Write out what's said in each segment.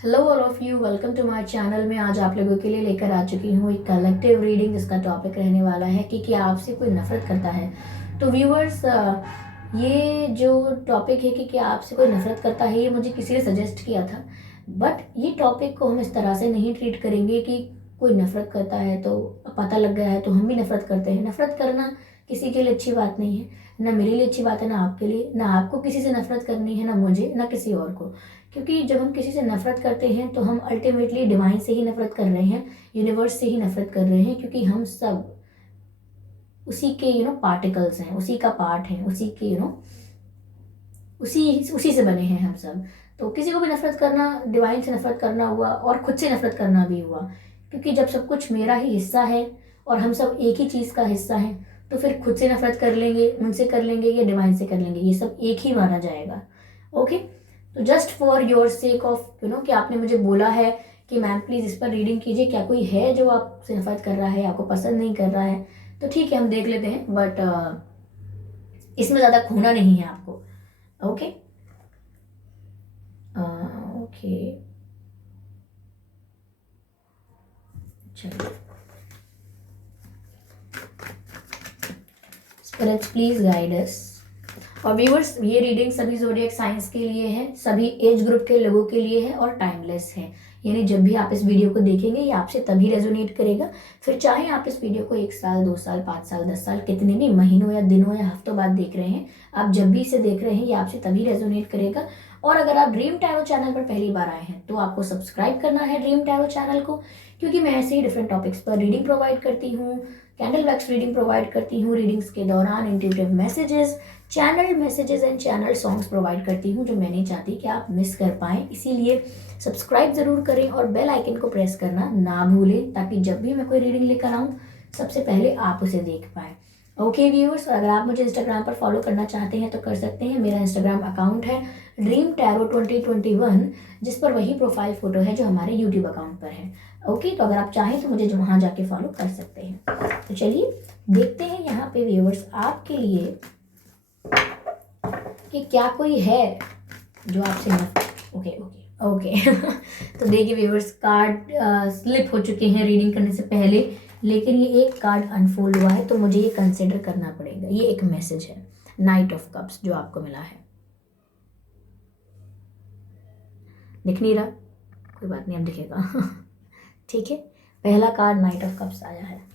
Hello all of you, welcome to my channel. मैं आज आप लोगों के लिए लेकर आ चुकी हूँ एक कलेक्टिव रीडिंग जिसका टॉपिक रहने वाला है कि क्या आपसे कोई नफरत करता है। तो व्यूअर्स, ये जो टॉपिक है कि क्या आपसे कोई नफरत करता है, ये मुझे किसी ने सजेस्ट किया था। बट ये टॉपिक को हम इस तरह से नहीं ट्रीट करेंगे कि कोई नफरत करता है तो पता लग गया है तो हम भी नफरत करते हैं। नफरत करना किसी के लिए अच्छी बात नहीं है, ना मेरे लिए अच्छी बात है, ना आपके लिए। ना आपको किसी से नफरत करनी है, ना मुझे, ना किसी और को। क्योंकि जब हम किसी से नफरत करते हैं तो हम अल्टीमेटली डिवाइन से ही नफरत कर रहे हैं, यूनिवर्स से ही नफरत कर रहे हैं, क्योंकि हम सब उसी के पार्टिकल्स हैं, उसी का पार्ट हैं, उसी के उसी उसी से बने हैं हम सब। तो किसी को भी नफरत करना, डिवाइन से नफरत करना हुआ और खुद से नफरत करना भी हुआ। क्योंकि जब सब कुछ मेरा ही हिस्सा है और हम सब एक ही चीज़ का हिस्सा है, तो फिर खुद से नफरत कर लेंगे, उनसे कर लेंगे या डिवाइन से कर लेंगे, ये सब एक ही माना जाएगा। ओके। तो just for your sake of कि आपने मुझे बोला है कि मैम प्लीज़ इस पर रीडिंग कीजिए, क्या कोई है जो आपसे नफरत कर रहा है, आपको पसंद नहीं कर रहा है, तो ठीक है हम देख लेते हैं। बट इसमें ज़्यादा खोना नहीं है आपको। ओके। ओके, चलिए। Spirits please guide us. और व्यूअर्स, ये रीडिंग सभी ज़ोडिएक साइंस के लिए है, सभी एज ग्रुप के लोगों के लिए है और टाइमलेस है। यानी जब भी आप इस वीडियो को देखेंगे ये आपसे तभी रेजोनेट करेगा। फिर चाहे आप इस वीडियो को 1 साल, 2 साल, 5 साल, 10 साल, कितने भी महीनों या दिनों या हफ्तों बाद देख रहे हैं, आप जब भी इसे देख रहे हैं ये आपसे तभी रेजोनेट करेगा। और अगर आप ड्रीम टैरो चैनल पर पहली बार आए हैं तो आपको सब्सक्राइब करना है ड्रीम टैरो चैनल को, क्योंकि मैं ऐसे ही डिफरेंट टॉपिक्स पर रीडिंग प्रोवाइड करती हूँ, कैंडल वैक्स रीडिंग प्रोवाइड करती हूँ, रीडिंग्स के दौरान intuitive messages, channel messages and channel songs provide करती हूँ जो मैं नहीं चाहती कि आप मिस कर पाएँ। इसीलिए सब्सक्राइब ज़रूर करें और बेल आइकन को प्रेस करना ना भूलें, ताकि जब भी मैं कोई रीडिंग लेकर आऊँ सबसे पहले आप उसे देख पाएँ। ओके व्यूअर्स, अगर आप मुझे इंस्टाग्राम पर फॉलो करना चाहते हैं तो कर सकते हैं। मेरा इंस्टाग्राम अकाउंट है ड्रीम टैरो 2021, जिस पर वही प्रोफाइल फ़ोटो है जो हमारे यूट्यूब अकाउंट पर है। ओके, तो अगर आप चाहें तो मुझे वहाँ जाके फॉलो कर सकते हैं। तो चलिए देखते हैं यहाँ पे व्यूअर्स आपके लिए कि क्या कोई है जो आपसे ओके ओके ओके तो देखिए व्यूअर्स, कार्ड स्लिप हो चुके हैं रीडिंग करने से पहले, लेकिन ये एक कार्ड अनफोल्ड हुआ है तो मुझे ये कंसिडर करना पड़ेगा। ये एक मैसेज है, नाइट ऑफ कप्स जो आपको मिला है। दिख नहीं रहा, कोई बात नहीं, अब दिखेगा ठीक है, पहला कार्ड नाइट ऑफ कप्स आया है।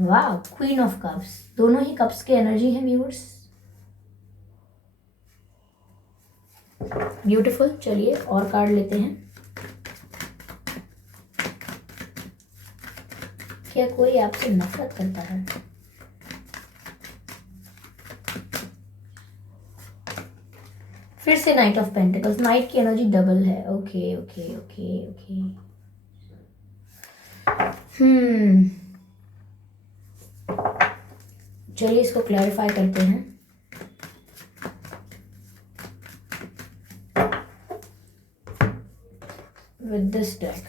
वाह, क्वीन ऑफ कप्स, दोनों ही कप्स की एनर्जी है व्यूअर्स। ब्यूटीफुल। चलिए और कार्ड लेते हैं। क्या कोई आपसे नफरत करता है? फिर से नाइट ऑफ पेंटिकल्स, नाइट की एनर्जी डबल है। Okay okay okay okay. चलिए इसको क्लैरिफाई करते हैं। With this deck,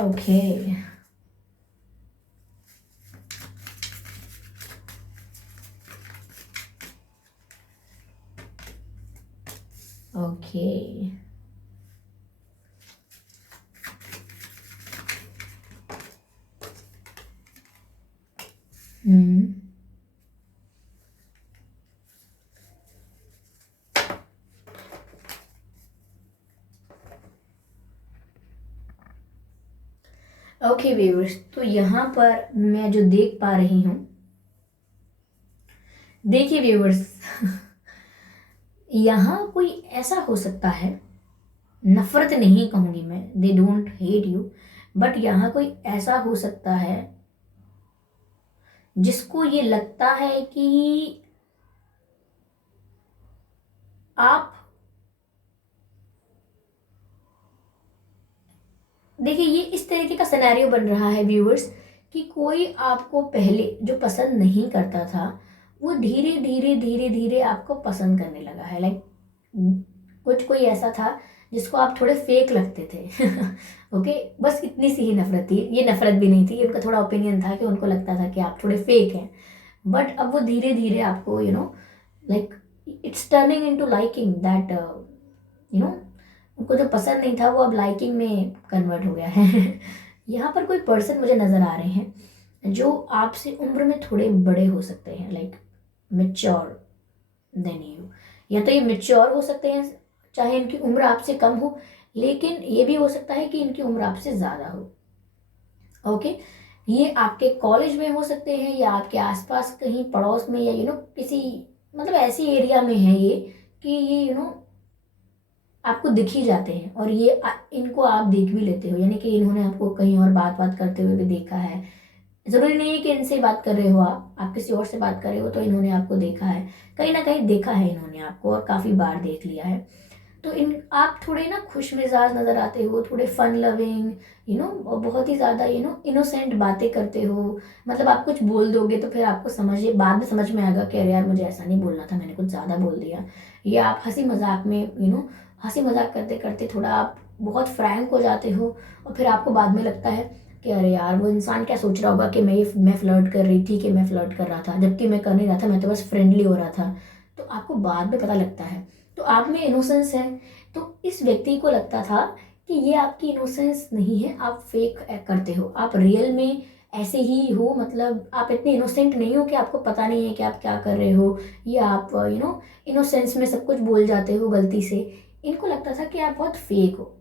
okay okay. Okay viewers, तो यहाँ पर मैं जो देख पा रही हूँ, देखिए व्यूअर्स यहाँ कोई ऐसा हो सकता है, नफरत नहीं कहूंगी मैं, they don't hate you, but यहाँ कोई ऐसा हो सकता है जिसको ये लगता है कि आप, देखिए ये इस तरीके का सिनेरियो बन रहा है व्यूअर्स कि कोई आपको पहले जो पसंद नहीं करता था वो धीरे धीरे धीरे धीरे आपको पसंद करने लगा है। लाइक कुछ कोई ऐसा था जिसको आप थोड़े फेक लगते थे ओके, बस इतनी सी ही नफरत थी। ये नफरत भी नहीं थी, ये उनका थोड़ा ओपिनियन था कि उनको लगता था कि आप थोड़े फेक हैं। बट अब वो धीरे धीरे आपको like it's turning into liking that उनको जो पसंद नहीं था वो अब लाइकिंग में कन्वर्ट हो गया है यहाँ पर कोई पर्सन मुझे नज़र आ रहे हैं जो आपसे उम्र में थोड़े बड़े हो सकते हैं, लाइक मेच्योर देन यू। या तो ये मेच्योर हो सकते हैं, चाहे इनकी उम्र आपसे कम हो, लेकिन ये भी हो सकता है कि इनकी उम्र आपसे ज़्यादा हो। ओके, ये आपके कॉलेज में हो सकते हैं या आपके आसपास कहीं पड़ोस में, या किसी मतलब ऐसी एरिया में है ये कि ये आपको दिख ही जाते हैं, और ये इनको आप देख भी लेते हो, यानी कि इन्होंने आपको कहीं और बात बात करते हुए भी देखा है। ज़रूरी नहीं है कि इनसे बात कर रहे हो, आप किसी और से बात कर रहे हो तो इन्होंने आपको देखा है, कहीं ना कहीं देखा है इन्होंने आपको, और काफ़ी बार देख लिया है। तो इन आप थोड़े ना खुश मिजाज नज़र आते हो, थोड़े फन लविंग और बहुत ही ज़्यादा इनोसेंट बातें करते हो। मतलब आप कुछ बोल दोगे तो फिर आपको समझिए बाद में समझ में आएगा कि अरे यार मुझे ऐसा नहीं बोलना था, मैंने कुछ ज़्यादा बोल दिया। या आप हंसी मजाक में हंसी मजाक करते करते थोड़ा आप बहुत फ्रैंक हो जाते हो, और फिर आपको बाद में लगता है कि अरे यार वो इंसान क्या सोच रहा होगा कि मैं फ्लर्ट कर रही थी, कि मैं फ्लर्ट कर रहा था, जबकि मैं कर नहीं रहा था, मैं तो बस फ्रेंडली हो रहा था। तो आपको बाद में पता लगता है। तो आप में इनोसेंस है। तो इस व्यक्ति को लगता था कि ये आपकी इनोसेंस नहीं है, आप फेक करते हो, आप रियल में ऐसे ही हो, मतलब आप इतने इनोसेंट नहीं हो कि आपको पता नहीं है कि आप क्या कर रहे हो, या आप इनोसेंस में सब कुछ बोल जाते हो गलती से। इनको लगता था कि आप बहुत फेक हो,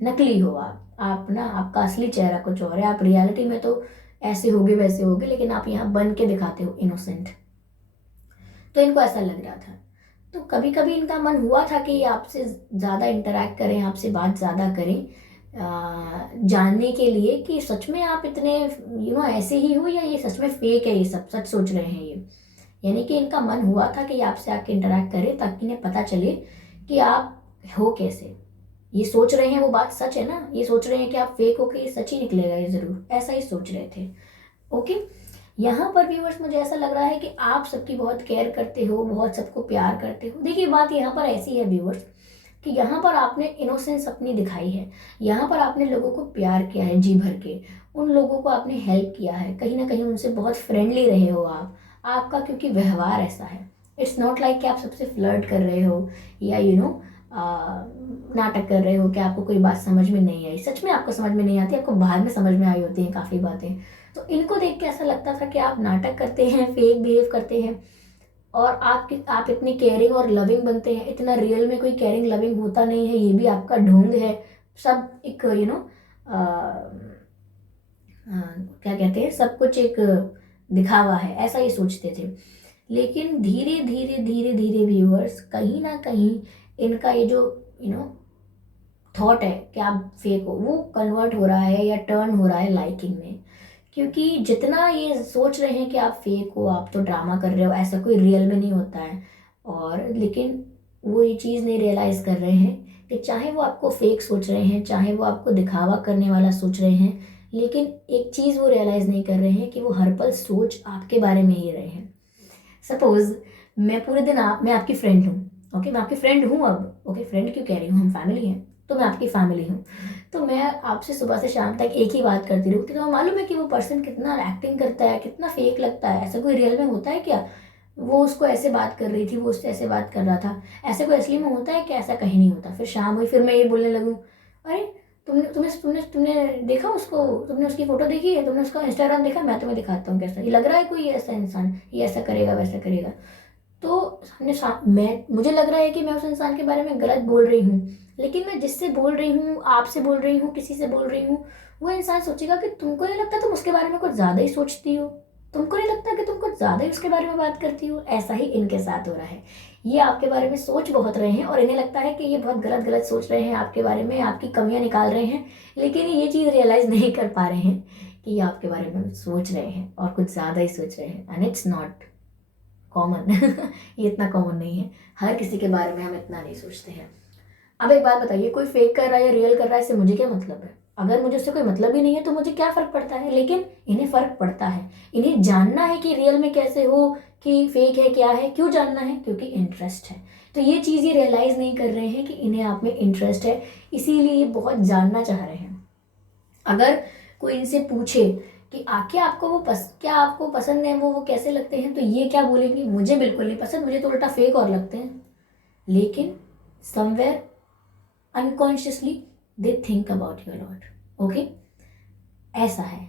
नकली हो। आप ना, आपका असली चेहरा कुछ और है, आप रियलिटी में तो ऐसे होगे वैसे होगे, लेकिन आप यहाँ बन के दिखाते हो इनोसेंट। तो इनको ऐसा लग रहा था। तो कभी कभी इनका मन हुआ था कि आपसे ज़्यादा इंटरेक्ट करें, आपसे बात ज़्यादा करें, जानने के लिए कि सच में आप इतने ऐसे ही हो, या ये सच में फेक है, ये सब सच सोच रहे हैं ये। यानी कि इनका मन हुआ था कि आपसे आके इंटरेक्ट करें ताकि इन्हें पता चले कि आप हो कैसे। ये सोच रहे हैं वो बात सच है ना, ये सोच रहे हैं कि आप फेक हो, कि ये सच ही निकलेगा, ये ज़रूर ऐसा ही सोच रहे थे। ओके, यहाँ पर व्यूअर्स मुझे ऐसा लग रहा है कि आप सबकी बहुत केयर करते हो, बहुत सबको प्यार करते हो। देखिए बात यहाँ पर ऐसी है व्यूअर्स कि यहाँ पर आपने इनोसेंस अपनी दिखाई है, यहाँ पर आपने लोगों को प्यार किया है जी भर के, उन लोगों को आपने हेल्प किया है, कहीं ना कहीं उनसे बहुत फ्रेंडली रहे हो आप, आपका क्योंकि व्यवहार ऐसा है। इट्स नॉट लाइक कि आप सबसे फ्लर्ट कर रहे हो, या नाटक कर रहे हो कि आपको कोई बात समझ में नहीं आई। सच में आपको समझ में नहीं आती, आपको बाद में समझ में आई होती हैं काफ़ी बातें। तो इनको देख के ऐसा लगता था कि आप नाटक करते हैं, फेक बिहेव करते हैं, और आप इतने केयरिंग और लविंग बनते हैं। इतना रियल में कोई केयरिंग लविंग होता नहीं है, ये भी आपका ढोंग है। सब एक क्या कहते हैं, सब कुछ एक दिखावा है, ऐसा ही सोचते थे। लेकिन धीरे धीरे धीरे धीरे व्यूअर्स कहीं ना कहीं इनका ये जो थॉट है कि आप फेक हो, वो कन्वर्ट हो रहा है या टर्न हो रहा है लाइकिंग में। क्योंकि जितना ये सोच रहे हैं कि आप फेक हो, आप तो ड्रामा कर रहे हो, ऐसा कोई रियल में नहीं होता है। और लेकिन वो ये चीज़ नहीं रियलाइज़ कर रहे हैं कि चाहे वो आपको फेक सोच रहे हैं, चाहे वो आपको दिखावा करने वाला सोच रहे हैं, लेकिन एक चीज़ वो रियलाइज़ नहीं कर रहे हैं कि वो हर पल सोच आपके बारे में ही रहे हैं। सपोज मैं पूरे दिन मैं आपकी फ्रेंड हूँ, ओके, मैं आपकी फ्रेंड हूँ अब, ओके, फ्रेंड क्यों कह रही हूँ, हम फैमिली हैं, तो मैं आपकी फैमिली हूँ। तो मैं आपसे सुबह से शाम तक एक ही बात करती रहूँगी, तो मालूम है कि वो पर्सन कितना एक्टिंग करता है, कितना फेक लगता है। ऐसा कोई रियल में होता है क्या? वो उसको ऐसे बात कर रही थी, वो उससे ऐसे बात कर रहा था, ऐसे कोई असली में होता है क्या? ऐसा कहीं नहीं होता। फिर शाम हुई, फिर मैं ये बोलने लगूँ, अरे तुमने तुमने तुमने तुमने देखा उसको, तुमने उसकी फोटो देखी है, तुमने उसका इंस्टाग्राम देखा, मैं तुम्हें दिखाता हूँ कैसा ये लग रहा है, कोई ऐसा इंसान ये ऐसा करेगा वैसा करेगा। तो मैं मुझे लग रहा है कि मैं उस इंसान के बारे में गलत बोल रही हूँ, लेकिन मैं जिससे बोल रही हूँ, आपसे बोल रही हूँ, किसी से बोल रही हूँ, वो इंसान सोचेगा कि तुमको नहीं लगता तुम उसके बारे में कुछ ज़्यादा ही सोचती हो, तुमको नहीं लगता कि तुम कुछ ज़्यादा ही उसके बारे में बात करती हो। ऐसा ही इनके साथ हो रहा है। ये आपके बारे में सोच बहुत रहे हैं, और इन्हें लगता है कि ये बहुत गलत गलत सोच रहे हैं आपके बारे में, आपकी कमियां निकाल रहे हैं, लेकिन ये चीज़ रियलाइज़ नहीं कर पा रहे हैं कि ये आपके बारे में सोच रहे हैं और कुछ ज़्यादा ही सोच रहे हैं। एंड इट्स नॉट कॉमन ये इतना कॉमन नहीं है, हर किसी के बारे में हम इतना नहीं सोचते हैं। अब एक बात बताइए, कोई फेक कर रहा है या रियल कर रहा है, इससे मुझे क्या मतलब है? अगर मुझे उससे कोई मतलब ही नहीं है तो मुझे क्या फ़र्क पड़ता है, लेकिन इन्हें फ़र्क पड़ता है। इन्हें जानना है कि रियल में कैसे हो, कि फेक है क्या है, क्यों जानना है, क्योंकि इंटरेस्ट है। तो ये चीज़ ये रियलाइज़ नहीं कर रहे हैं कि इन्हें आप में इंटरेस्ट है, इसीलिए ये बहुत जानना चाह रहे हैं। अगर कोई इनसे पूछे कि क्या आपको क्या आपको पसंद है वो कैसे लगते हैं, तो ये क्या बोलेंगे, मुझे बिल्कुल नहीं पसंद, मुझे तो उल्टा फेक और लगते हैं। लेकिन somewhere unconsciously they think about you lot. Okay, ऐसा है।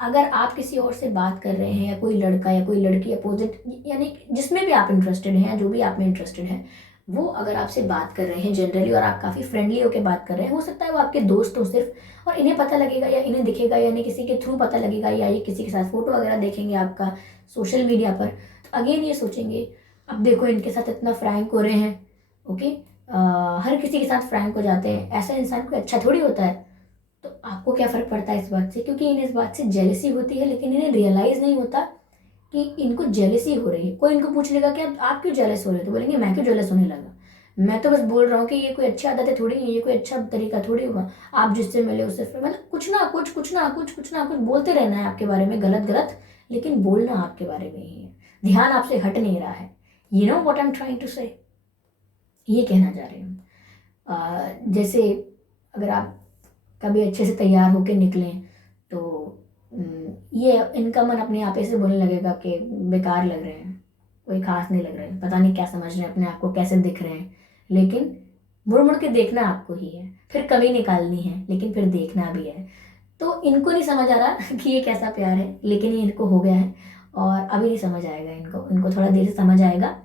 अगर आप किसी और से बात कर रहे हैं, या कोई लड़का या कोई लड़की अपोजिट, यानी जिसमें भी आप इंटरेस्टेड हैं, जो भी आप में इंटरेस्टेड है, वो अगर आपसे बात कर रहे हैं जनरली, और आप काफ़ी फ्रेंडली होकर बात कर रहे हैं, हो सकता है वो आपके दोस्त हो सिर्फ, और इन्हें पता लगेगा या इन्हें दिखेगा, यानी किसी के थ्रू पता लगेगा, या ये किसी के साथ फोटो वगैरह देखेंगे आपका सोशल मीडिया पर, तो अगेन ये सोचेंगे अब देखो इनके साथ इतना फ्रैंक हो रहे हैं। ओके, हर किसी के साथ फ्रैंक हो जाते हैं, ऐसा इंसान कोई अच्छा थोड़ी होता है। तो आपको क्या फ़र्क पड़ता है इस बात से, क्योंकि इन्हें इस बात से जेलसी होती है, लेकिन इन्हें रियलाइज़ नहीं होता कि इनको जेलसी हो रही है। कोई इनको पूछ लेगा कि आप क्यों जेलस हो रहे हो, तो बोलेंगे मैं क्यों जेलस होने लगा, मैं तो बस बोल रहा हूँ कि ये कोई अच्छी आदतें थोड़ी है, ये कोई अच्छा तरीका थोड़ी होगा, आप जिससे मिले उससे फिर मतलब कुछ ना कुछ कुछ ना कुछ कुछ ना कुछ बोलते रहना है आपके बारे में, गलत गलत, लेकिन बोलना आपके बारे में ही है, ध्यान आपसे हट नहीं रहा है। You know what I am trying to say, ये कहना चाह रही हूँ। जैसे अगर आप कभी अच्छे से तैयार होके निकलें, तो ये इनका मन अपने आप ऐसे बोलने लगेगा कि बेकार लग रहे हैं, कोई खास नहीं लग रहे हैं, पता नहीं क्या समझ रहे हैं अपने आप को, कैसे दिख रहे हैं, लेकिन मुड़ मुड़ के देखना आपको ही है, फिर कमी निकालनी है, लेकिन फिर देखना भी है। तो इनको नहीं समझ आ रहा कि ये कैसा प्यार है, लेकिन ये इनको हो गया है, और अभी नहीं समझ आएगा इनको, इनको थोड़ा देर से समझ आएगा।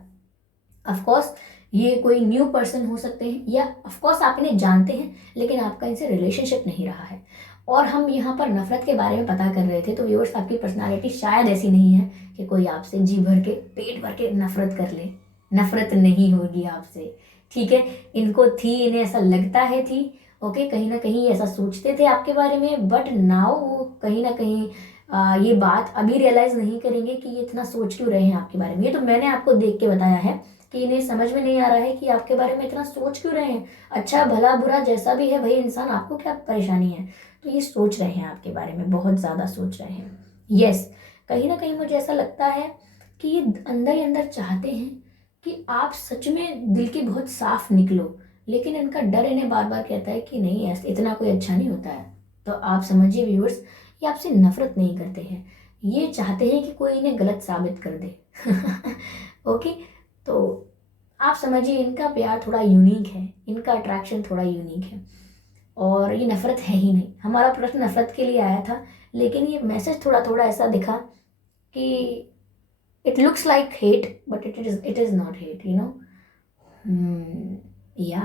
ऑफकोर्स ये कोई न्यू पर्सन हो सकते हैं, या ऑफकोर्स आप इन्हें जानते हैं, लेकिन आपका इनसे रिलेशनशिप नहीं रहा है। और हम यहाँ पर नफरत के बारे में पता कर रहे थे, तो व्यूअर्स आपकी पर्सनालिटी शायद ऐसी नहीं है कि कोई आपसे जी भर के पेट भर के नफरत कर ले, नफरत नहीं होगी आपसे, ठीक है। इनको थी, इन्हें ऐसा लगता है थी, ओके, कहीं ना कहीं ऐसा सोचते थे आपके बारे में, बट नाउ वो कहीं ना कहीं ये बात अभी रियलाइज नहीं करेंगे कि ये इतना सोच क्यों रहे हैं आपके बारे में। ये तो मैंने आपको देख के बताया है कि इन्हें समझ में नहीं आ रहा है कि आपके बारे में इतना सोच क्यों रहे हैं। अच्छा भला बुरा जैसा भी है भाई इंसान, आपको क्या परेशानी है, तो ये सोच रहे हैं आपके बारे में, बहुत ज़्यादा सोच रहे हैं। यस, कहीं ना कहीं मुझे ऐसा लगता है कि ये अंदर ही अंदर चाहते हैं कि आप सच में दिल के बहुत साफ निकलो, लेकिन इनका डर इन्हें बार बार कहता है कि नहीं, ऐसा इतना कोई अच्छा नहीं होता है। तो आप समझिए व्यूअर्स, ये आपसे नफरत नहीं करते हैं, ये चाहते हैं कि कोई इन्हें गलत साबित कर दे। ओके, तो आप समझिए इनका प्यार थोड़ा यूनिक है, इनका अट्रैक्शन थोड़ा यूनिक है, और ये नफरत है ही नहीं। हमारा प्रश्न नफरत के लिए आया था, लेकिन ये मैसेज थोड़ा थोड़ा ऐसा दिखा कि it looks like hate, but it is not hate, you know. या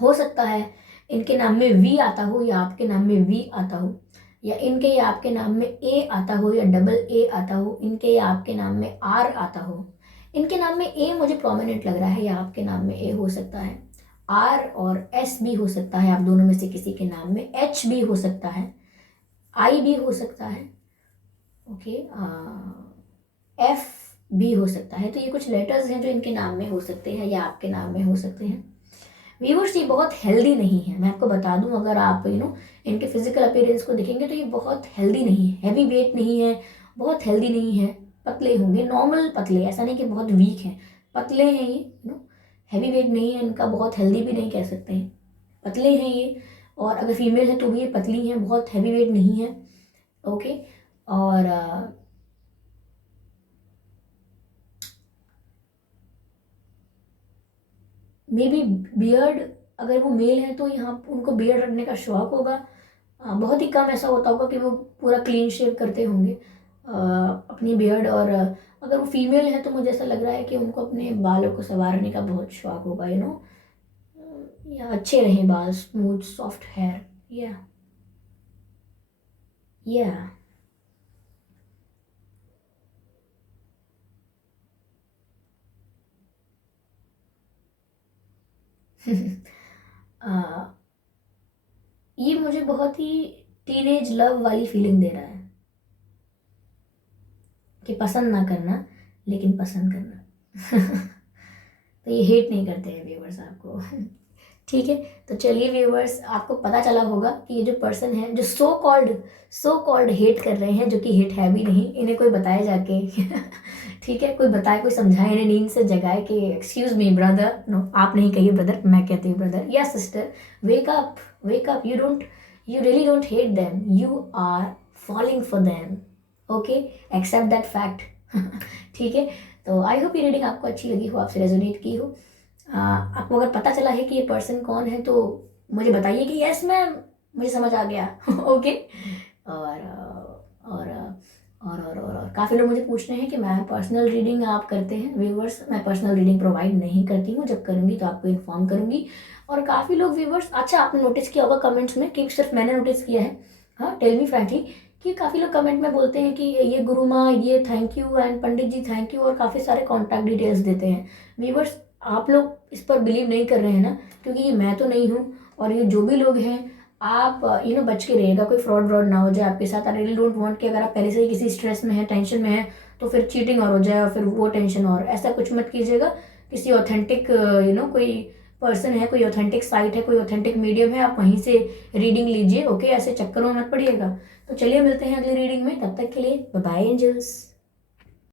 हो सकता है इनके नाम में वी आता हो, या आपके नाम में वी आता हो, या इनके या आपके नाम में ए आता हो, या डबल ए आता हो, इनके या आपके नाम में आर आता हो। इनके नाम में ए मुझे प्रोमिनेंट लग रहा है, या आपके नाम में ए हो सकता है, आर और एस भी हो सकता है, आप दोनों में से किसी के नाम में, एच भी हो सकता है, आई भी हो सकता है, ओके, एफ भी हो सकता है। तो ये कुछ लेटर्स हैं जो इनके नाम में हो सकते हैं, या आपके नाम में हो सकते हैं। व्यूअर्स ये बहुत हेल्दी नहीं है, मैं आपको बता दूं, अगर आप इनके फिजिकल अपीयरेंस को देखेंगे तो ये बहुत हेल्दी नहीं है, हैवी वेट नहीं है, बहुत हेल्दी नहीं है, पतले होंगे, नॉर्मल पतले, ऐसा नहीं कि बहुत वीक है, पतले हैं ये, हैवी वेट नहीं है इनका, बहुत हेल्दी भी नहीं कह सकते हैं, पतले हैं ये। और अगर फीमेल है तो भी ये पतली हैं, बहुत हैवी वेट नहीं है, ओके। और मे बी बियर्ड, अगर वो मेल है तो यहाँ उनको बियर्ड रखने का शौक होगा। बहुत ही कम ऐसा होता होगा कि वो पूरा क्लीन शेव करते होंगे अपनी बियर्ड। और अगर वो फीमेल है तो मुझे ऐसा लग रहा है कि उनको अपने बालों को संवारने का बहुत शौक होगा, या अच्छे रहें बाल, स्मूथ सॉफ्ट हेयर, या या ये मुझे बहुत ही टीनेज लव वाली फीलिंग दे रहा है, कि पसंद ना करना, लेकिन पसंद करना। तो ये हेट नहीं करते हैं व्यूवर्स आपको। ठीक है। तो चलिए व्यूवर्स, आपको पता चला होगा कि ये जो पर्सन है जो सो कॉल्ड हेट कर रहे हैं, जो कि हेट है भी नहीं, इन्हें कोई बताए जाके ठीक है, कोई बताए, कोई समझाए, इन्हें नींद से जगाए कि एक्सक्यूज मी ब्रदर, नो आप नहीं कहिए ब्रदर, मैं कहती हूँ ब्रदर या sister, wake up, you really don't hate them, you are falling for them, okay, accept that fact. ठीक है। तो आई होप ये रीडिंग आपको अच्छी लगी हो, आपसे रेजोनेट की हो। आपको अगर पता चला है कि ये पर्सन कौन है तो मुझे बताइए कि यस मैम, मुझे समझ आ गया। ओके। और काफ़ी लोग मुझे पूछ रहे हैं कि मैम पर्सनल रीडिंग आप करते हैं। व्यूवर्स, मैं पर्सनल रीडिंग प्रोवाइड नहीं करती हूँ, जब करूँगी तो आपको इन्फॉर्म करूँगी। और काफ़ी लोग व्यूवर्स, अच्छा आपने नोटिस किया होगा कमेंट्स में, कि सिर्फ मैंने नोटिस किया है, हाँ टेल मी फ्रैंकली, कि काफ़ी लोग कमेंट में बोलते हैं कि ये गुरु माँ, ये thank you, and Pandit ji thank you, और काफ़ी सारे कॉन्टैक्ट डिटेल्स देते हैं। व्यूवर्स, आप लोग इस पर बिलीव नहीं कर रहे हैं ना, क्योंकि ये मैं तो नहीं हूँ, और ये जो भी लोग हैं, आप बच के रहिएगा, कोई फ्रॉड ना हो जाए आपके साथ। आई रियली डोंट वांट कि अगर आप पहले से ही किसी स्ट्रेस में है, टेंशन में है, तो फिर चीटिंग और हो जाए और फिर वो टेंशन, और ऐसा कुछ मत कीजिएगा। किसी ऑथेंटिक कोई पर्सन है, कोई ऑथेंटिक साइट है, कोई ऑथेंटिक मीडियम है, आप वहीं से रीडिंग लीजिए, ओके, ऐसे चक्करों में मत पड़िएगा। तो चलिए मिलते हैं अगली रीडिंग में, तब तक के लिए बाय बाय एंजल्स।